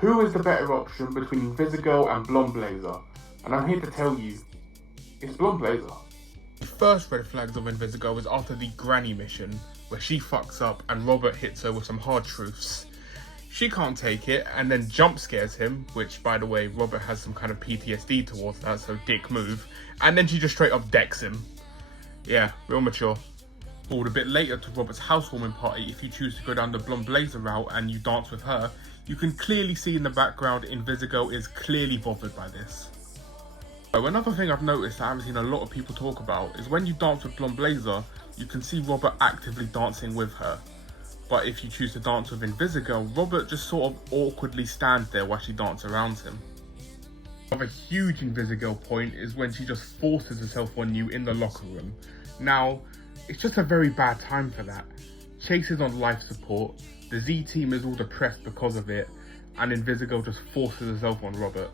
Who is the better option between Invisigal and Blonde Blazer? And I'm here to tell you, it's Blonde Blazer. The first red flags of Invisigal is after the granny mission, where she fucks up and Robert hits her with some hard truths. She can't take it and then jump scares him, which, by the way, Robert has some kind of PTSD towards that, so dick move. And then she just straight up decks him. Yeah, real mature. Forward a bit later to Robert's housewarming party, if you choose to go down the Blonde Blazer route and you dance with her, you can clearly see in the background Invisigal is clearly bothered by this. So another thing I've noticed that I haven't seen a lot of people talk about is when you dance with Blonde Blazer, you can see Robert actively dancing with her. But if you choose to dance with Invisigal, Robert just sort of awkwardly stands there while she dances around him. Another huge Invisigal point is when she just forces herself on you in the locker room. Now, it's just a very bad time for that. Chase is on life support, the Z team is all depressed because of it, and Invisigal just forces herself on Robert.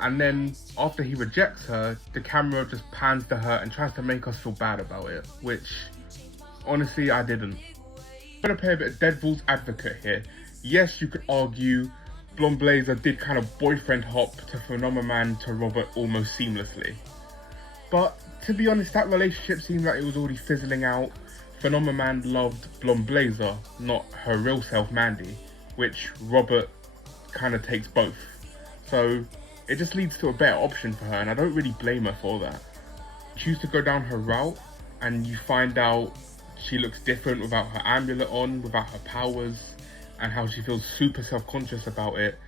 And then, after he rejects her, the camera just pans to her and tries to make us feel bad about it, which, honestly, I didn't. I'm going to play a bit of devil's advocate here. Yes, you could argue Blonde Blazer did kind of boyfriend hop to Phenomenon to Robert almost seamlessly. But, to be honest, that relationship seemed like it was already fizzling out. Phenomenon loved Blonde Blazer, not her real self Mandy, which Robert kind of takes both. So it just leads to a better option for her, and I don't really blame her for that. Choose to go down her route and you find out she looks different without her amulet on, without her powers, and how she feels super self-conscious about it.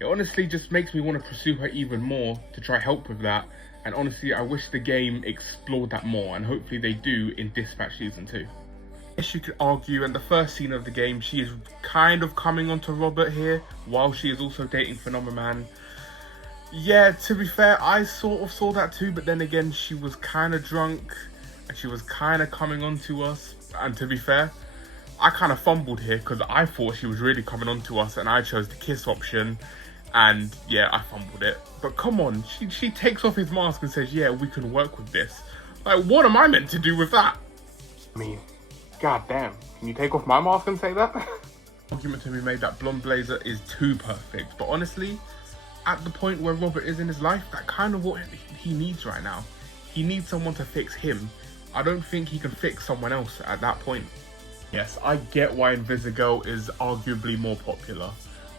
It honestly just makes me want to pursue her even more to try help with that, and honestly I wish the game explored that more, and hopefully they do in Dispatch Season 2. Yes, you could argue in the first scene of the game she is kind of coming onto Robert here, while she is also dating Phenomenon. Yeah, to be fair, I sort of saw that too, but then again she was kind of drunk, and she was kind of coming onto us, and to be fair, I kind of fumbled here because I thought she was really coming onto us and I chose the kiss option, and yeah, I fumbled it. But come on, she takes off his mask and says, yeah, we can work with this. Like, what am I meant to do with that? I mean, goddamn, can you take off my mask and say that? Argument to be made that Blonde Blazer is too perfect, but honestly, at the point where Robert is in his life, that kind of what he needs right now. He needs someone to fix him. I don't think he can fix someone else at that point. Yes, I get why Invisigal is arguably more popular.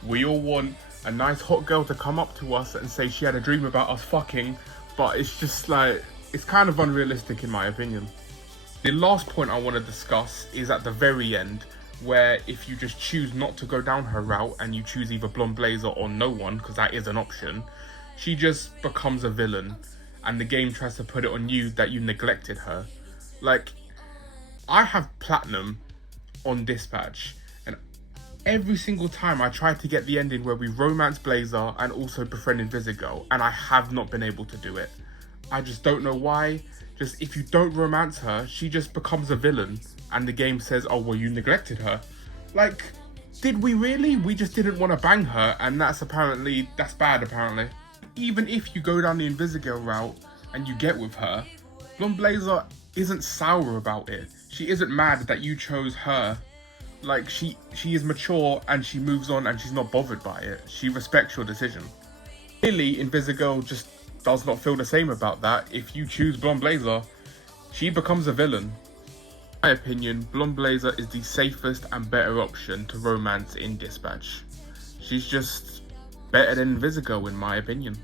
We all want a nice hot girl to come up to us and say she had a dream about us fucking, but it's just like, it's kind of unrealistic in my opinion. The last point I want to discuss is at the very end, where if you just choose not to go down her route and you choose either Blonde Blazer or no one, because that is an option, she just becomes a villain and the game tries to put it on you that you neglected her. Like, I have platinum on Dispatch, and every single time I try to get the ending where we romance Blazer and also befriend Invisigal, and I have not been able to do it. I just don't know why. Just if you don't romance her, she just becomes a villain, and the game says, oh, well, you neglected her. Like, did we really? We just didn't want to bang her, and that's bad apparently. Even if you go down the Invisigal route and you get with her, Blonde Blazer isn't sour about it. She isn't mad that you chose her. Like, she is mature and she moves on and she's not bothered by it. She respects your decision. Clearly, Invisigal just does not feel the same about that. If you choose Blonde Blazer, she becomes a villain. In my opinion, Blonde Blazer is the safest and better option to romance in Dispatch. She's just better than Invisigal in my opinion.